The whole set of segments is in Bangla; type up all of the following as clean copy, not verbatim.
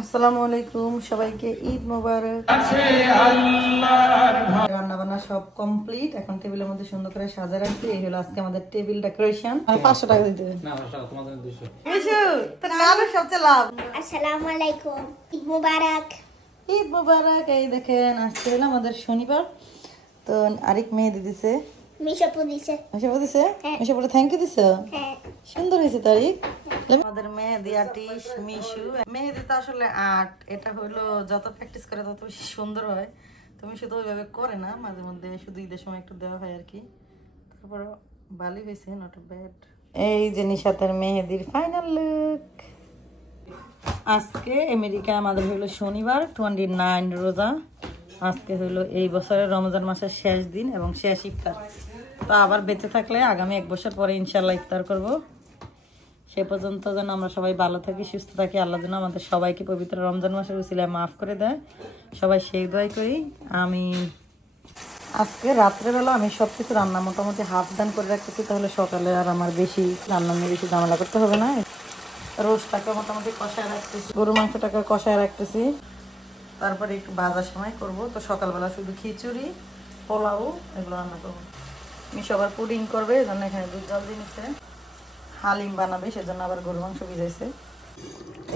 আসসালামু আলাইকুম সবাইকে ঈদ মোবারক। রান্না বান্না সব কমপ্লিট, এখন টেবিলের মধ্যে সুন্দর করে সাজা রাখছি। এই হলো আজকে আমাদের টেবিল ডেকোরেশন। 500 টাকা দিতে হবে না, 500 টাকা তোমাদের 200। বুঝছো তো নালে সবচেয়ে লাভ। আসসালামু আলাইকুম, ঈদ মোবারক। ঈদ মোবারক। এই দেখেন আজকে হলো আমাদের শনিবার, তো আরেক মেহেদি দিছে, মিশাপু দিছে। মিশাপু দিছে, মিশাপু থ্যাংক ইউ দিছে। হ্যাঁ, সুন্দর হয়েছে তারিখ। আমাদের মেহেদি আর্টিস্ট মিশু। মেহেদি তো আসলে আর্ট, এটা হলো যত প্র্যাকটিস করে তত বেশি সুন্দর হয়। তুমি শুধু ওইভাবে করে না, মাঝে মধ্যে শুধু ঈদের সময় একটু দেওয়া হয় আর কি। তারপর ভালোই হয়েছে, নট ব্যাড। এই যে নিশাতের মেহেদির ফাইনাল লুক। আজকে আমেরিকা আমাদের হলো শনিবার 29 রোজা। আজকে হলো এই বছরের রমজান মাসের শেষ দিন এবং শেষ ইফতার। তো আবার বেঁচে থাকলে আগামী 1 বছর পরে ইনশাল্লাহ ইফতার করব। সে পর্যন্ত যেন আমরা সবাই ভালো থাকি, সুস্থ থাকি। আল্লাহ যেন আমাদের সবাইকে পবিত্র রমজান মাসের উসিলায় মাফ করে দেয়। সবাই সেই দোয়াই করি। আমি আজকে রাত্রেবেলা আমি সব কিছু রান্না মোটামুটি হাফ ডান করে রাখতেছি, তাহলে সকালে আর আমার বেশি রান্না নিয়ে বেশি ঝামেলা করতে হবে না। রোস্টটাকে মোটামুটি কষায় রাখতেছি, গরু মাংসটাকে কষায় রাখতেছি। তারপরে একটু ভাজা সময় করব। তো সকালবেলা শুধু খিচুড়ি, পোলাও এগুলো রান্না করবো। মিশু আবার পুডিং করবে, এই জন্য এখানে দুধ জল দিয়ে নিচ্ছে। হালিম বানাবে, সেজন্য আবার গরু মাংস ভিজাইছে।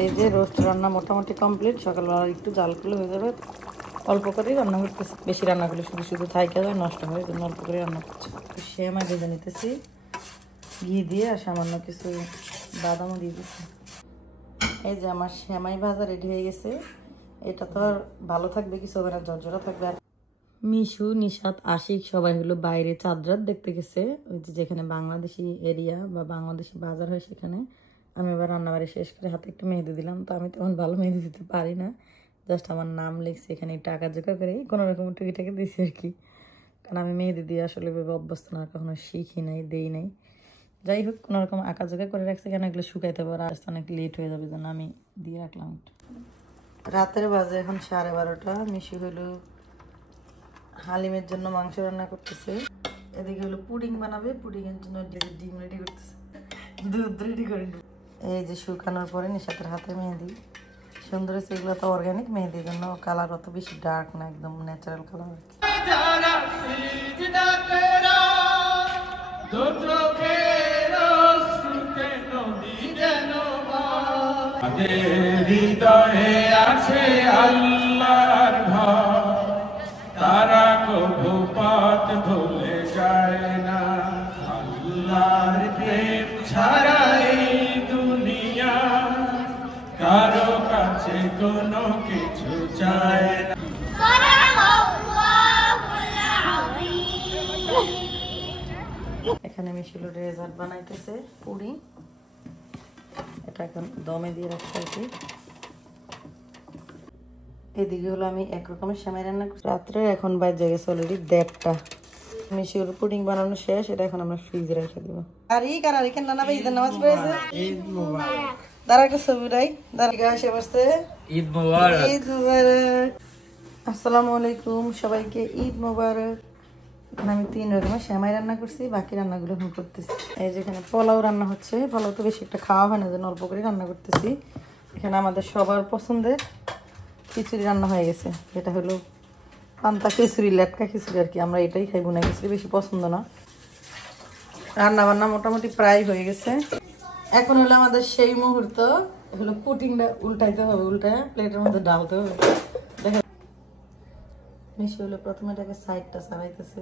এই যে রোস্ট রান্না মোটামুটি কমপ্লিট। সকালবেলা একটু জাল করলে হয়ে যাবে। অল্প করেই রান্না করতেছি, বেশি রান্না করলে শুধু শুধু থাইকা যায়, নষ্ট হয়, জন্য অল্প করে রান্না করছি। সেমাই ভেজে নিতেছি ঘি দিয়ে, আর সামান্য কিছু বাদামও দিয়ে দিচ্ছি। এই যে আমার সেমাই ভাজা রেডি হয়ে গেছে। এটা তো আর ভালো থাকবে কিছু হবে না, ঝরঝরা থাকবে। আর মিশু, নিশাত, আশিক সবাই হলো বাইরে চাঁদরাত দেখতে গেছে, ওই যে যেখানে বাংলাদেশি এরিয়া বা বাংলাদেশি বাজার হয় সেখানে। আমি এবার রান্নাবাড়ি শেষ করে হাতে একটু মেহেদি দিলাম। তো আমি তেমন ভালো মেহেদি দিতে পারি না, জাস্ট আমার নাম লিখছি এখানে, টাকা জোকা করে কোনো রকম টুকিটাকে দিয়েছি আর কি। কারণ আমি মেহেদি দিয়ে আসলে ভেবে অভ্যস্ত না, কখনো শিখি নাই, দেই নাই। যাই হোক, কোনো রকম আঁকা জোকা করে রাখছি, কেন এগুলো শুকাইতে পারে, আসতে অনেক লেট হয়ে যাবে, যেন আমি দিয়ে রাখলাম একটু। রাতের বাজে এখন 12:30। মিশু হলো হালিমের জন্য মাংস রান্না করতেছে। এদিকে হলো পুডিং বানাবে, পুডিং এর জন্য ডিম রেডি করতেছে, দুধ রেডি করে। এই যে শুকানোর পরে নিশাতের হাতে মেহেদি সুন্দর হয়েছে। এগুলো তো অর্গানিক মেহেদির জন্য কালার অত বেশি ডার্ক না, একদম ন্যাচারাল কালার। হৃদয়ে আছে আল্লাহর ভয়, তারা কবু পথ ভুলে যায় না। আল্লাহর প্রেম ছাড়া এই দুনিয়া কারো কাছে কোনো কিছু চায় না। এখানে মিশিল ডেজার্ট বানাইতেছে পুরি, এটা এখন দমে দিয়ে রাখতে আর কি। এদিকে হলো আমি একরকমের সেমাই রান্না করছি রাত্রে। এখন বাজে গেছে অলরেডি 1:30। মিশির পুডিং বানানো শেষ, এটা এখন আমরা ফ্রিজে রেখে দেবো। আর ই কার আরিকেন নানা ভাই ঈদের নামাজ পড়েছে। ঈদ মোবারক। দাঁড়া একটা ছবি রাই, দাঁড়া আসে বসতে। ঈদ মোবারক, ঈদ মোবারক। আসসালামু আলাইকুম সবাইকে, ঈদ মোবারক। আমি 3 রকমের সেমাই রান্না করছি, বাকি রান্নাগুলো এখন করতেছি। এই যেখানে পোলাও রান্না হচ্ছে, পোলাও তো বেশি একটা খাওয়া হয় না, যেন অল্প করে রান্না করতেছি। এখানে আমাদের সবার পছন্দের খিচুড়ি রান্না হয়ে গেছে। এটা হলো পান্তা খিচুড়ি, লেটকা খিচুড়ি আর কি। আমরা এটাই খাই, বোনা খিচুড়ি বেশি পছন্দ না। রান্না বান্না মোটামুটি প্রায় হয়ে গেছে। এখন হলো আমাদের সেই মুহূর্ত, হলো পুডিংটা উল্টাইতে হবে, উল্টায় প্লেটের মধ্যে ডালতে হবে। মিশু হলো প্রথমে এটাকে সাইডটা সারাইতেছে।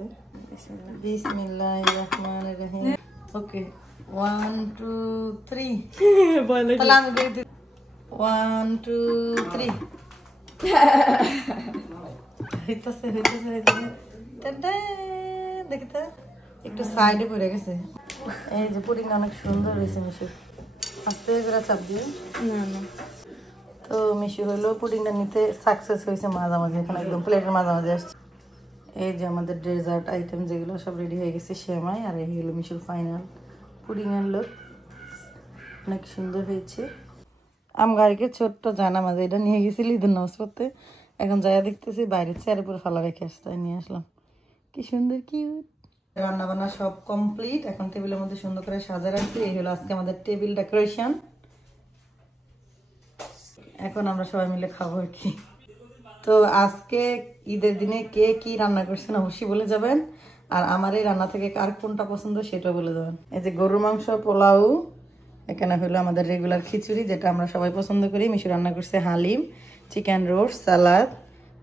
বিসমিল্লাহির রহমানির রহিম। ওকে 1 2 3 তাহলে আমি দিয়ে দিই 1 2 3। হইতাছে হইতাছে হইতাছে, টাটা। দেখি তো একটু সাইডে পড়ে গেছে। এই যে পুডিংটা অনেক সুন্দর হয়েছে মিশু, আস্তে করে চাপ দিয়ে। না না, তো মিশু হলো পুডিংটা নিতে সাকসেস হয়েছে মাঝামাঝি, এখন একদম প্লেটের মাঝামাঝি আসছে। এই যে আমাদের ডেজার্ট আইটেম যেগুলো সব রেডি হয়ে গেছে, সেমাই। আর এই হলো মিশুর ফাইনাল পুডিং এর লুক, অনেক সুন্দর হয়েছে। আম গাড়িকে ছোট্ট জানা মাঝে এটা নিয়ে গেছিলি ঈদের নামাজ পড়তে, এখন যাইয়া দেখতেছি বাইরের চেয়ারের উপরে ফালা রেখে আসতে, নিয়ে আসলাম। কি সুন্দর কিউট। রান্না বান্না সব কমপ্লিট, এখন টেবিলের মধ্যে সুন্দর করে সাজা রাখছি। এই হলো আজকে আমাদের টেবিল ডেকোরেশন। এখন আমরা সবাই মিলে খাবো আর কি। তো আজকে ঈদের দিনে কে কি রান্না করছেন অবশ্যই বলে যাবেন, আর আমার এই রান্না থেকে কার কোনটা পছন্দ সেটাও বলে যাবেন। এই যে গরুর মাংস, পোলাও, এখানে হলো আমাদের রেগুলার খিচুড়ি যেটা আমরা সবাই পছন্দ করি। মিশু রান্না করছে হালিম, চিকেন রোস্ট, সালাদ,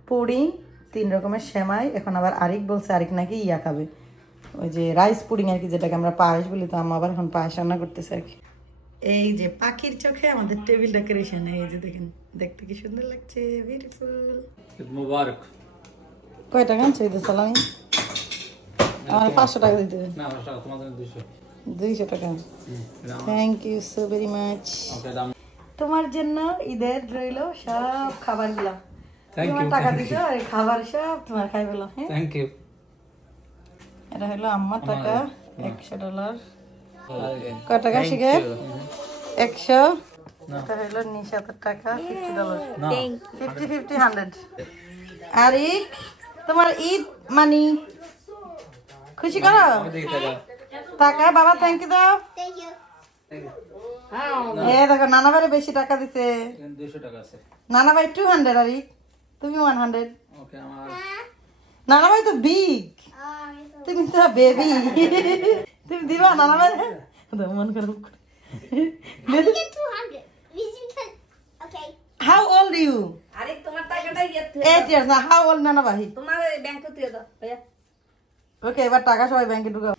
পুডিং, 3 রকমের সেমাই। এখন আবার আরিক বলছে আরিক নাকি ইয়া খাবে, ওই যে রাইস পুডিং আর কি, যেটাকে আমরা পায়েস বলি। তো আম্মা আবার এখন পায়েস রান্না করতেছে আর কি। এই যে পাখির চোখে আমাদের টেবিল ডেকোরেশন, এই যে দেখেন, দেখতে কি সুন্দর লাগছে, বিউটিফুল। ঈদ মুবারক। কয় টাকা আনছো ঈদের সালামি? আমার 500 টাকা দিতে হবে। না 500 টাকা, তোমাদের 200 টাকা। Thank you so very much. Okay দাম। তোমার জন্য ঈদের রইলো সব খাবারগুলো। থ্যাংক তোমার ইউ। টাকা দিছো আর এই খাবার সব তোমার খাই বলো। হ্যাঁ, থ্যাংক ইউ। এটা হলো আম্মার টাকা, $100। কয় টাকা শিখে? 100। এটা হলো নিশাতের টাকা, $50। না 50, 100। আরিক, তোমার ঈদ মানি খুশি করো দেখি টাকা। টাকা। বাবা থ্যাংক ইউ দাও। Thank you. দেখো নানা ভাই বেশি টাকা দিছে। এখানে 200 টাকা আছে। নানা ভাই 200, আরিক তুমি 100। ওকে আমার নানা ভাই তো বিগ, তুমি তো বেবি। তুমি দিবা নানা ভাই? মন করে I get 200. Okay. How old you? আরে তোমার টাকাটা ইয়ে 8 years না, হাউ ওল্ড নানা ভাই? তোমার ব্যাংকে দিয়ে দাও ভাইয়া। ওকে, এবার টাকা সবাই ব্যাংকে ঢুকাও।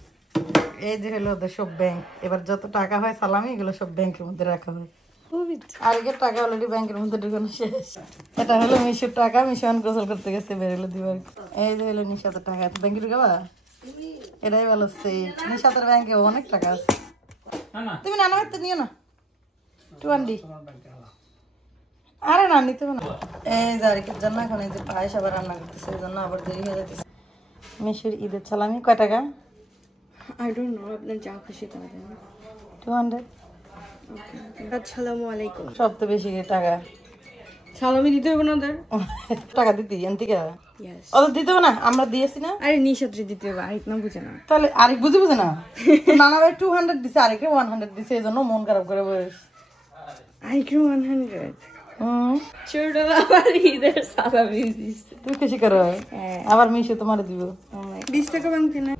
এই যে হলো ওদের সব ব্যাংক। এবার যত টাকা হয় সালামি এগুলো সব ব্যাংকের মধ্যে রাখা হয়। আরেকের টাকা অলরেডি ব্যাংকের মধ্যে ঢুকানো শেষ। এটা হলো মিশুর টাকা, মিশন গোসল করতে গেছে, বেরোলো দিবার। এই যে হলো নিশাতের টাকা, ব্যাংকে ঢুকাবা? এটাই ভালো হচ্ছে, নিশাতের ব্যাংকে অনেক টাকা আছে। না না তুমি নানা ভাই তো নিও না, 200। আরে না নিতে হবে না। এই যে আরেকের জন্য এখন এই যে পায়েস আবার রান্না করতেছে, এই জন্য আবার দেরি হয়ে যাচ্ছে। মিশুর ঈদের সালামি কয় টাকা? I don't know, আপনার যা খুশি তা দেন। 200। আসসালামু আলাইকুম। সব তো বেশি টাকা। সালামি দিতে হবে না ওদের? টাকা দিতি এনতিকে ইয়েস। ওদের দিতে হবে না, আমরা দিয়েছি না। আরে নিশাত্রি দিতে হবে, আরেক না বুঝে না। তাহলে আরেক বুঝে বুঝে না। নানা ভাই 200 দিছে, আরেকে 100 দিছে, এই জন্য মন খারাপ করে বসে। আরেক 100। হুম, ছোটটা আমার ঈদের সালামি দিচ্ছে। তুই খুশি করো। আবার মিশু তোমার দিব। 20 টাকা ব্যাংকে না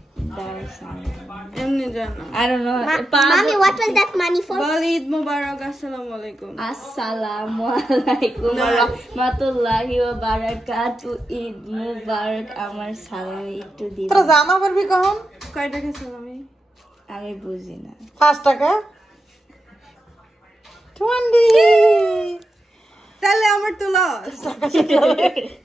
এমনি জানো। I don't know. Mommy, what was that money for? বল ঈদ মোবারক, আসসালামু আলাইকুম। আসসালামু আলাইকুম ওয়া রাহমাতুল্লাহি ওয়া বারাকাতু। ঈদ মুবারক। আমার সালামি একটু দিন। তোরা জামা পরবি কখন? কয় টাকা সালামি? আমি বুঝি না। 5 টাকা। 20। তাহলে আমার তো লস।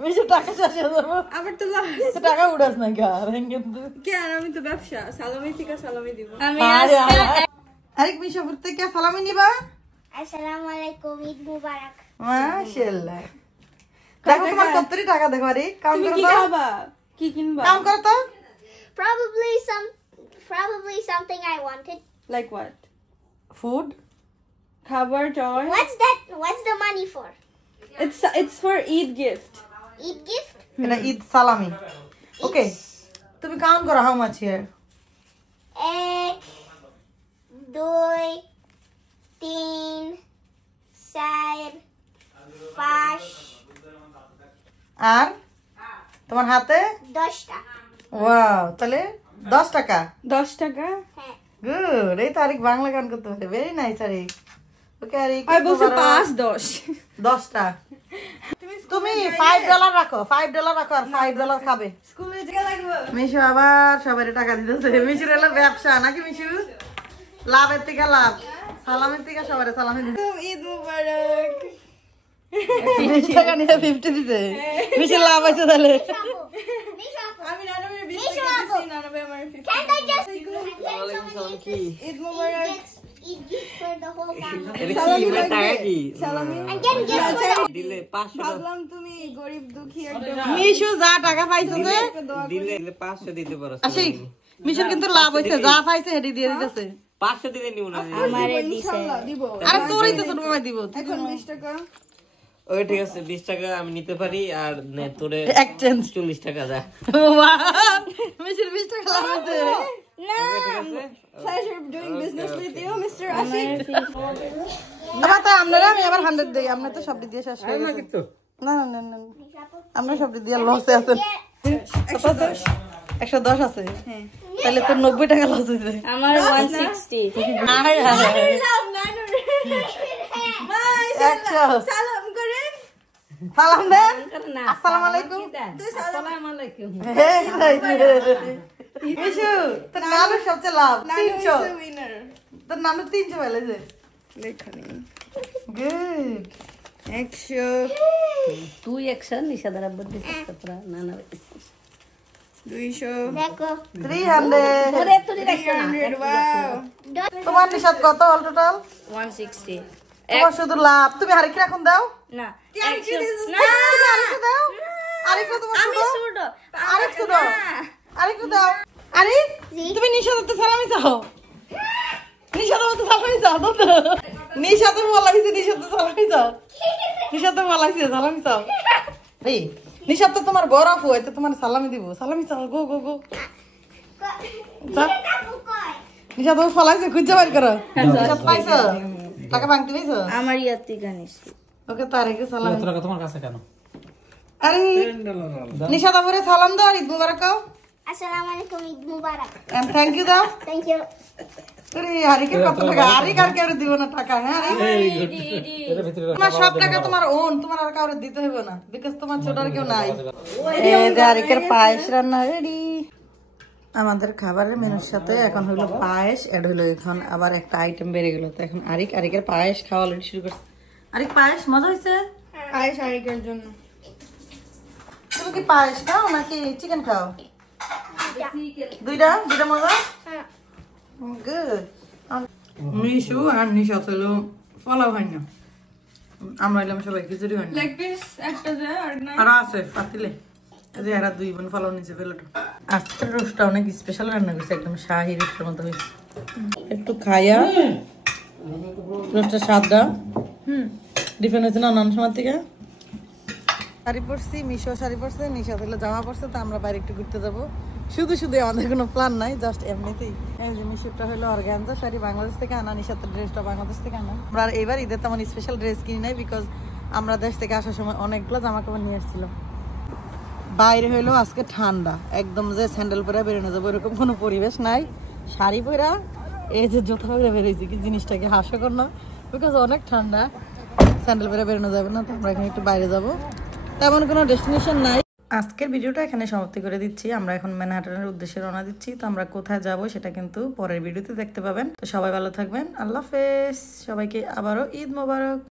মিশু টাকা শেষ হয়ে যাবো। আমার তো লস। তো টাকা উড়াস না গা কিন্তু। কেন, আমি তো ব্যবসা, সালামি থেকে সালামি দিব। আমি আরে আজকে আরেক মিশুর থেকে সালামি নিবা? Assalamu alaikum. Eid Mubarak. মাশাআল্লাহ। দেখো তোমার কতরি টাকা দেখো আরে, কাউন্ট তুমি করো কি তো। খাবা? কি কিনবা? কাউন্ট করো তো। Probably something I wanted. Like what? Food. খাবার, toy? What's that? What's the money for? It's for Eid gift. Eid gift? এটা ঈদ সালামি। ওকে, তুমি কাউন্ট করো হাউ মাচ হিয়ার। 1, 2, 3, 4, 5, আর তোমার হাতে 10 টাকা। ওয়াও, তাহলে 10 টাকা। 10 টাকা? হ্যাঁ। গুড, এই তারিখ বাংলা গান করতে পারে, ভেরি নাইস আরিক। ওকে আরিক, আমি বলছি 5, 10। 10টা। তুমি $5 রাখো, $5 রাখো, আর $5 খাবে। স্কুলে জায়গা লাগবে। মিশু আবার সবাই টাকা দিতেছে। মিশুর এলো ব্যবসা নাকি মিশু? লাভের থেকে লাভ, সালামের থেকে সবার সালামি দিতে। ঈদ মুবারক। 20 টাকা নিয়ে 50 দিতে। মিশুর লাভ আছে তাহলে। আমি নানাবের 20 নিশো টাকা আপু। দিছি, নানাবে আমার 50। Can I just Eid Mubarak. Eid gift for the whole family? সালামি লাগবে। সালামি। I'm getting gifts for the দিলে 500 ভাবলাম তুমি গরিব দুঃখী একটা মিশু যা টাকা পাইছে যে দিলে 500 দিতে পারো। আশিক, মিশুর কিন্তু লাভ হইছে, যা পাইছে হেডি দিয়ে দিতেছে। 500 দিলে নিও না। আমারে দিছে। ইনশাআল্লাহ দিব। আরে তোরই তো ছোট মামা দিব। এখন 20 টাকা। ওই ঠিক আছে 20 টাকা আমি নিতে পারি, আর তোরে এক্সচেঞ্জ। 40 টাকা দা। ওয়াও, মিশুর 20 টাকা লাভ হইছে। Pleasure doing business with you, Mr. Ashik. না তাই আপনারা আমি আবার 100 দেই আপনি তো সব দিয়ে শেষ হয়ে না গেছে কিন্তু না না না না আমরা সব দিয়ে লসে আছেন 110 আছে তাহলে তো 90 টাকা লস হইছে আমার 160 আয় আয় Mashallah. Salam করেন। সালাম দেন না আসসালামু আলাইকুম আসসালামু আলাইকুম ইসু তোর নানু সবচেয়ে লাভ Nanu is 300 the winner. তোর নানু 300 বলেছে লেখনি। গুড 100, তুই একশন নিশাদার আব্বু দিছিস তোরা না না 200, দেখো 300 ওরে তুই রাখছ না 300. Wow. তোমার নিশাত কত অল টোটাল 160 তোমার শুধু লাভ তুমি আরেকটা এখন দাও না আরেকটু না তুমি আরেকটা দাও আরেকটা তোমার আমি শুধু শুড আরেকটু দাও আরেকটু দাও আরে তুমি নিশাতে সালামি চাও নিশাতে সালামি চাও তো নিশাতে বলাইছে নিশাতে সালামি চাও নিশাতে বলাইছে সালামি চাও এই নিশাতে তোমার বড় আপু এতে তোমার সালামি দিব সালামি চাও গো গো গো যা নিশাতে ফলাইছে খুঁজে বার করো নিশাত পাইছো টাকা ভাঙতে পাইছো আমার ইয়াতি গানিস ওকে তারেকে সালামি তোরা তোমার কাছে কেন আরে নিশাত আপুরে সালাম দাও ঈদ মুবারক কাও আসসালামু আলাইকুম ঈদ মুবারক এন্ড থ্যাংক ইউ দাও থ্যাংক ইউ আরে হারিকে কত টাকা হারিক আর কেউ দিব না টাকা হ্যাঁ এর ভিতরে তোমার সব টাকা তোমার ওন তোমার আর কাউরে দিতে হবে না বিকজ তোমার ছোট আর কেউ নাই এই যে হারিকের পায়েস রান্না রেডি আমাদের খাবারের মেনুর সাথে এখন হলো পায়েস এড হলো এখন আবার একটা আইটেম বেড়ে গেল তো এখন আরিকের পায়েস খাওয়া অলরেডি শুরু করছে আরিক পায়েস মজা হয়েছে আয়েশ আরিকের জন্য। তুমি কি পায়েস খাও নাকি চিকেন খাও দুইটা মজা গুড মিশু আর নিশা ছিল ফলাও হয় না আমরা এলাম সবাই খিচুড়ি হয় না Leg piece একটা দে আর না। আর আছে পাতিলে এই যে এরা দুই বোন ফলাও নিচে ফেলেটো আজকের রোস্টটা অনেক স্পেশাল রান্না করছে একদম শাহি রোস্টের মতো হয়েছে একটু খাইয়া রোস্টের স্বাদটা ডিফারেন্ট হয়েছে না অন্যান্য সময় থেকে শাড়ি পরছি মিশো শাড়ি পরছে নিশা থেকে জামা পরছে তো আমরা বাইরে একটু ঘুরতে যাবো শুধু আমাদের কোনো প্ল্যান নাই জাস্ট এমনিতেই এই যে মিশুটা হলো অর্গানজা শাড়ি বাংলাদেশ থেকে আনা নিশাতের ড্রেসটা বাংলাদেশ থেকে আনা আমরা এবার ঈদের তেমন স্পেশাল ড্রেস কিনি নাই বিকজ আমরা দেশ থেকে আসার সময় অনেকগুলো জামা কাপড় নিয়ে এসেছিলাম বাইরে হইলো আজকে ঠান্ডা একদম যে স্যান্ডেল পরে বেরোনো যাবো এরকম কোনো পরিবেশ নাই শাড়ি পরা এই যে জুতা পরে বেরিয়েছি কি জিনিসটাকে হাস্যকর না বিকজ অনেক ঠান্ডা স্যান্ডেল পরে বেরোনো যাবে না তো আমরা এখানে একটু বাইরে যাবো তেমন কোনো ডেস্টিনেশন নাই আজকের ভিডিওটা এখানে সমাপ্তি করে দিচ্ছি আমরা এখন ম্যানহাটনের উদ্দেশ্যে রওনা দিচ্ছি তো আমরা কোথায় যাব সেটা কিন্তু পরের ভিডিওতে দেখতে পাবেন তো সবাই ভালো থাকবেন আল্লাহ হাফেজ সবাইকে আবারও ঈদ মোবারক